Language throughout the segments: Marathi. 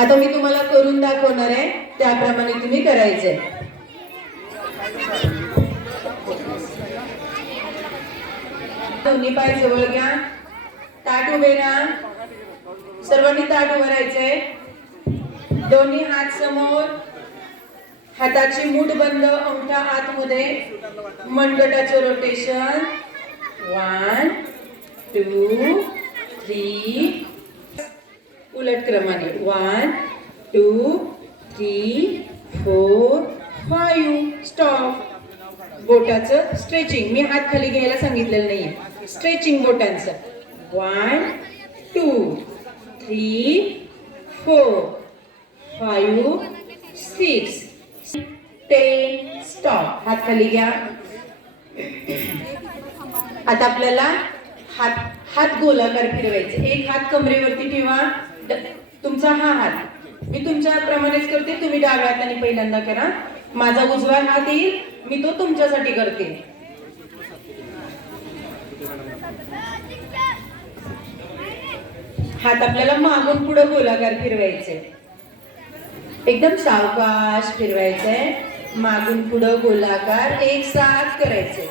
आता मी तुम्हाला करून दाखवणार आहे. त्याप्रमाणे तुम्ही करायचंय. दोन्ही पाय जवळ घ्या. ताट उभे राहा. सर्वांनी ताट उभं राहायचंय. दोन्ही हात समोर. हाताची मूठ बंद अंगठा आतमध्ये. मनगटाचं रोटेशन वन टू थ्री उलट क्रमाने. One two three four five stop बोटाचं stretching मी हात खाली घ्यायला सांगितलेलं नाहीये. Stretching बोटांचं. One two three four five six ten stop हात खाली घ्या. आता आपल्याला हात हात गोलाकार फिरवायचे. एक हात कमरेवरती ठेवा. तुमचा हा हात. मी तुमच्या प्रमाणेच करते तुम्ही डाव्या हाताने पहिल्यांदा करा. माझा उजवा हात येईल मी तो तुमच्यासाठी करते. हात आपल्याला मागून पुढे गोलाकार फिरवायचे. एकदम सावकाश फिरवायचंय मागून पुढे गोलाकार एक साथ करायचे.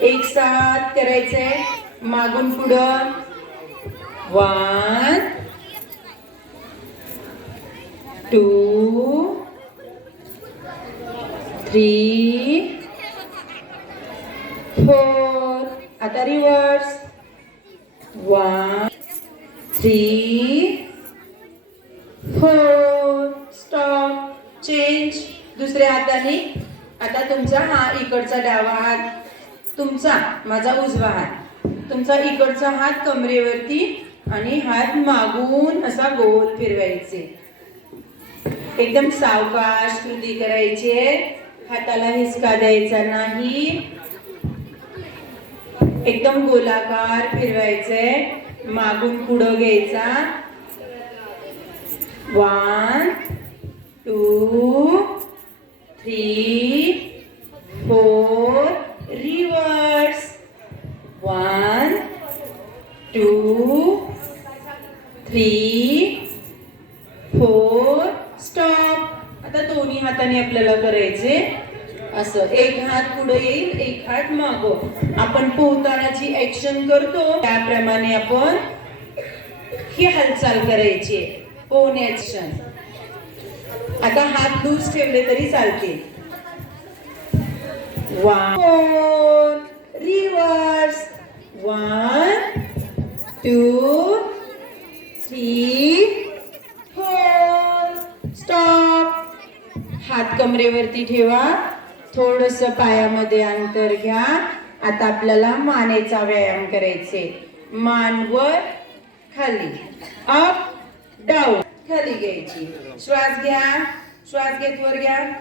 एक साथ करायचंय मागून पुढं वन टू थ्री फोर आता reverse. One, three four stop change दुसऱ्या हाताने. आता तुमचा हा इकडचा डावा हात. तुमचा माझा उजवा हात. तुमचा इकडचा हात कमरेवरती आणि हात मागून असा गोल फिरवायचे. एकदम सावकाश कृती करायचे. हाताला हिसका द्यायचा नाही. एकदम गोलाकार फिरवायचंय मागून पुढं घ्यायचा. One two three four reverse one two three four stop आता दोन्ही हाताने आपल्याला करायचे. असं. एक हात पुढे येईल एक हात मागो. आपण पोहतानाची ऍक्शन करतो. त्याप्रमाणे आपण ही हालचाल करायची. पोहणे ऍक्शन आता हात लूज ठेवले तरी चालते one reverse one two stop हात कमरेवरती ठेवा. थोडस पायामध्ये अंतर घ्या. आता आपल्याला मानेचा व्यायाम करायचे. मान वर खाली. अप डाऊन खाली घ्यायची. श्वास घ्या. श्वास घेत वर घ्या.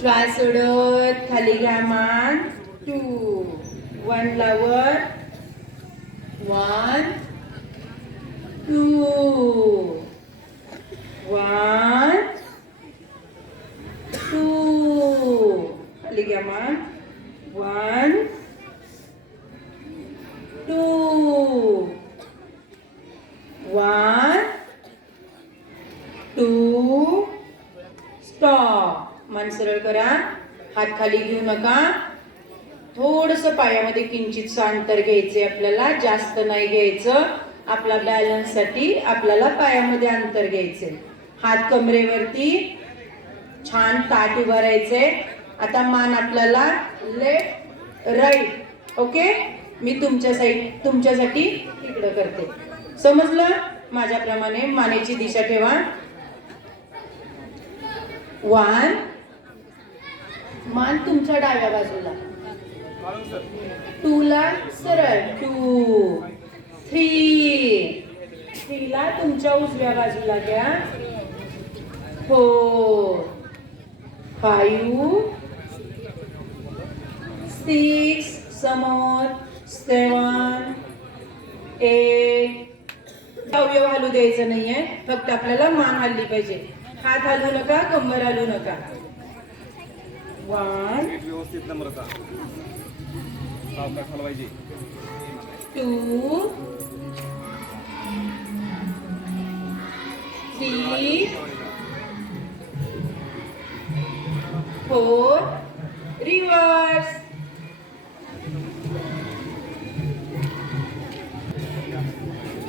श्वास सोडत. खाली घ्या मान. टू वन लावर वर वन टू वन टू खाली घ्या मान one two one two stop मन सरळ करा हात खाली घेऊ नका थोडस पायामध्ये किंचित अंतर घ्यायचे आपल्याला जास्त नाही घ्यायचं. आपला बॅलन्ससाठी आपल्याला पायामध्ये अंतर घ्यायचे हात कमरेवरती छान ताट उभं राहायचे आता मान आपल्याला लेफ्ट राईट ओके मी तुमच्या साईड तुमच्यासाठी इकडं करते. समजलं? माझ्याप्रमाणे मानेची दिशा ठेवा. वन मान तुमच्या डाव्या बाजूला. टू ला सरळ. टू. थ्री. थ्रीला तुमच्या उजव्या बाजूला घ्या. फोर. फाईव्ह. सिक्स. समोर. सेवन. एट. अवयव हलू द्यायचं नाहीये. फक्त आपल्याला मान हल्ली पाहिजे. हात हलवू नका कंबर हलवू नका. वन व्यवस्थित नम्रता सावकाश हलवायची टू थ्री फोर रिवर्स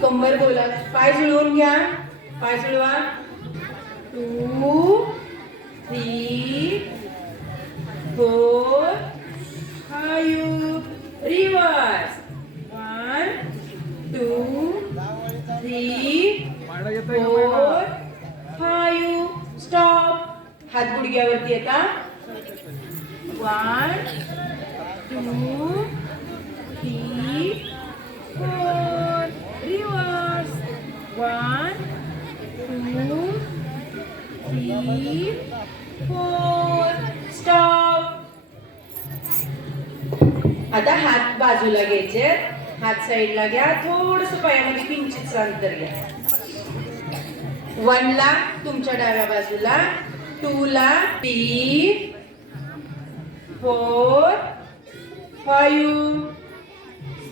कंबर बोला पाय जुळवून घ्या पाय जुळवा two three four five reverse one two three four five stop हात गुडघ्यावरती येता one two three four reverse one two three four stop आता हात बाजूला घ्यायचे. हात साईडला घ्या. थोडस पायामध्ये किंचित अंतर घ्या. वन ला तुमच्या डाव्या बाजूला. टू ला थ्री फोर फाईव्ह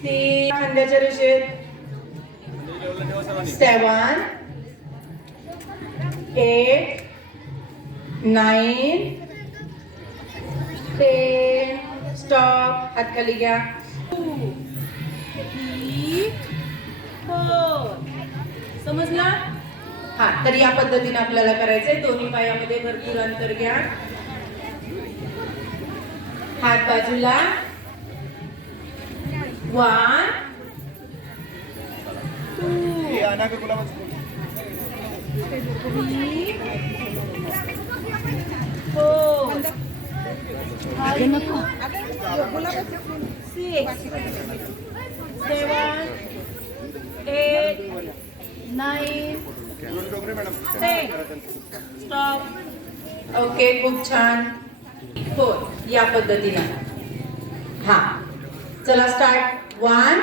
सिक्स खांद्याच्या रेषेत. Seven eight nine ten. Stop. हात खाली घ्या. समजला? हा तर या पद्धतीने आपल्याला करायचंय. दोन्ही पायामध्ये भरपूर अंतर घ्या. हात बाजूला. One. Two three four seven eight nine stop okay खूप छान. हो या पद्धतीने. हा. चला स्टार्ट वन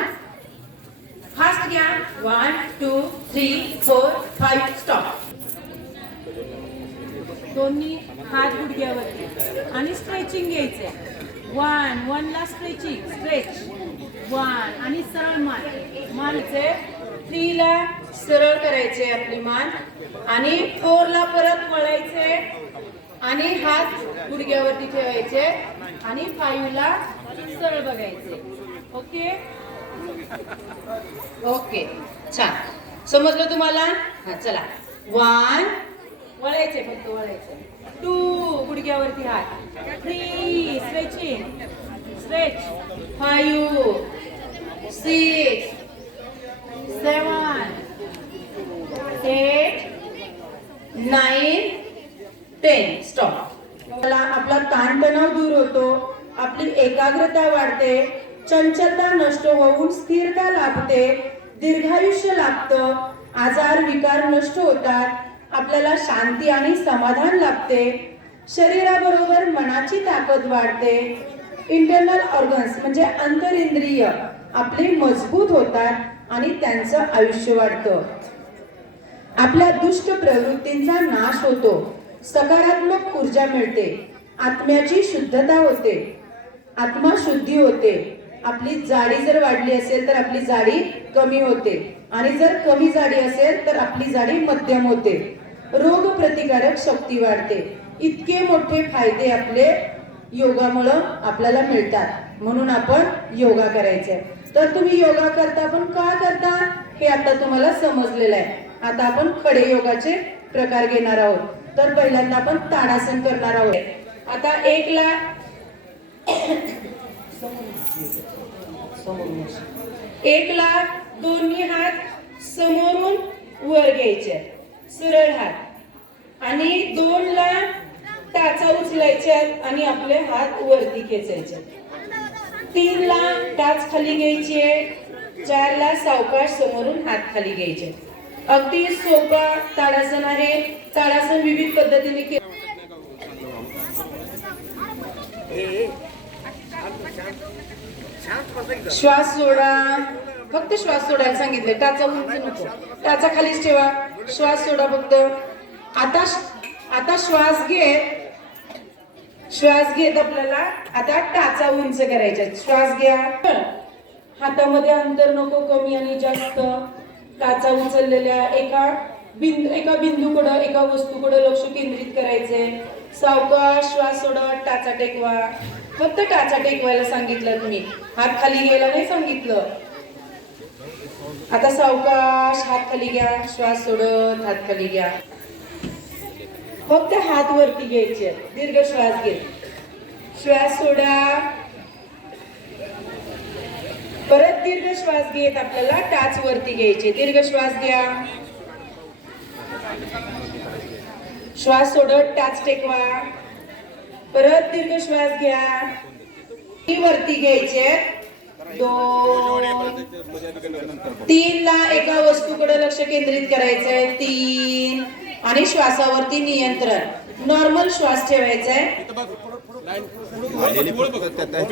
फास्ट घ्या. One two three four five stop दोन्ही हात गुडघ्यावरती. आणि स्ट्रेचिंग घ्यायचं आहे वन वनला स्ट्रेचिंग स्ट्रेच वन आणि सरळ मान. मानचे थ्रीला सरळ करायचे आपली मान. आणि फोरला परत वळायचे. आणि हात गुडघ्यावरती ठेवायचे. आणि फाईव्हला सरळ बघायचे. ओके ओके छान. समजलं तुम्हाला? हा चला. वन वळायचे फक्त वळायचे. टू गुडघ्यावरती हात. Three stretching stretch five six seven eight nine ten stop मला आपला ताणतणाव दूर होतो. आपली एकाग्रता वाढते. चंचलता नष्ट होऊन स्थिरता लाभते. दीर्घायुष्य लाभतं. आजार विकार नष्ट होतात. आपल्याला शांती आणि समाधान लाभते. शरीराबरोबर मनाची ताकद वाढते. इंटरनल ऑर्गन्स म्हणजे अंतरिंद्रिय आपले मजबूत होतात आणि त्यांचं आयुष्य वाढतं. आपल्या दुष्ट प्रवृत्तींचा नाश होतो. सकारात्मक ऊर्जा मिळते. आत्म्याची शुद्धता होते. आत्मा शुद्धी होते. आपली जाडी जर वाढली असेल तर आपली जाडी कमी होते. आणि जर कमी जाडी असेल तर आपली जाडी मध्यम होते. रोगप्रतिकारक शक्ती वाढते. इतके मोठे फायदे आपले योगामुळं आपल्याला मिळतात. म्हणून आपण योगा करायचे तर तुम्ही योगा करता पण का करता हे आता तुम्हाला समजलेलं आहे. आता आपण खडे योगाचे प्रकार घेणार आहोत. तर पहिल्यांदा आपण ताडासन करणार आहोत. आता एक ला एक लाख दोन्ही हात समोरून वर घ्यायचे. सरळ हात. आणि दोन ला टाचा उचलायचे आणि आपले हात वरती खेचायचे. तीनला टाच खाली घ्यायचे. चार लाख सावकाश समोरून हात खाली घ्यायचे. अगदी सोपा ताडासन आहे. ताडासन विविध पद्धतीने के श्वास सोडा. फक्त श्वास सोडायला सांगितले टाचा उंच नको. टाचा खालीच ठेवा. श्वास सोडा फक्त. आता आता श्वास घेत. श्वास घेत आपल्याला. आता टाचा उंच करायच्या. श्वास घ्या. हातामध्ये अंतर नको कमी आणि जास्त. टाचा उचललेल्या एका बिंदू एका बिंदूकडं एका वस्तूकडं लक्ष केंद्रित करायचंय सावकाश श्वास सोडत टाचा टेकवा. फक्त टाचा टेकवायला सांगितलं तुम्ही. हात खाली घ्यायला नाही सांगितलं. आता सावकाश हात खाली घ्या श्वास सोडत हात खाली घ्या. फक्त हात वरती घ्यायचे दीर्घ श्वास घे श्वास सोडा. परत दीर्घ श्वास घेत आपल्याला टाच वरती घ्यायचे. दीर्घ श्वास घ्या. श्वास सोडत टाच टेकवा. परत दीर्घ श्वास घ्या. ती वरती घ्यायचे दोन तीन ला एका वस्तूकडे लक्ष केंद्रित करायचंय. तीन. आणि श्वासावरती नियंत्रण. नॉर्मल श्वास ठेवायचाय.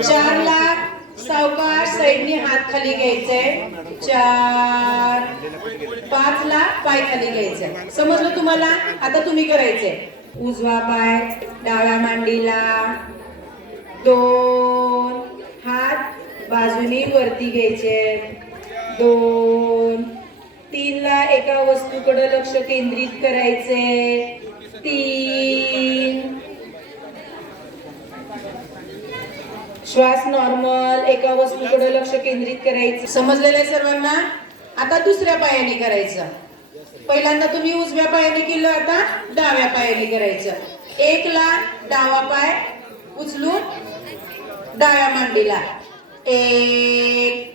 चार ला सावकाश साईडने हात खाली घ्यायचंय. चार. पाच ला पाय खाली घ्यायचंय. समजलं तुम्हाला? आता तुम्ही करायचंय. उजवा पाय डाव्या मांडीला. दोन. हात बाजूनी वरती घ्यायचे दोन तीनला एका वस्तूकडे लक्ष केंद्रित करायचे तीन. श्वास नॉर्मल एका वस्तूकडे लक्ष केंद्रित करायचं. समजलेलं आहे सर्वांना? आता दुसऱ्या पायाने करायचं. पहिल्यांदा तुम्ही उजव्या पायाने केलं आता डाव्या पायाने करायचं. एक ला डावा पाय उचलून डाव्या मांडीला. एक.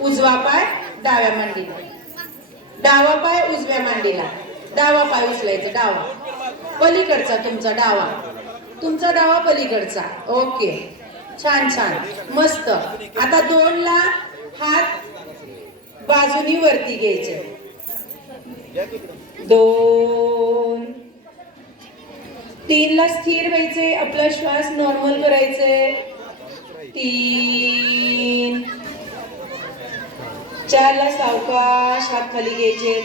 उजवा पाय डाव्या मांडीला. डावा पाय उजव्या मांडीला. डावा पाय उचलायचा डावा. पलीकडचा तुमचा डावा. तुमचा डावा पलीकडचा. ओके. छान छान. मस्त. आता दोन ला हात बाजूनी वरती घ्यायचे. दोन. तीन ला स्थिर व्हायचे आपला श्वास नॉर्मल करायचे. तीन. चारला सावकाश हात खाली घ्यायचे.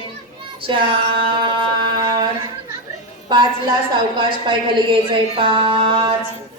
चार. पाचला सावकाश पाय खाली घ्यायचे. पाच.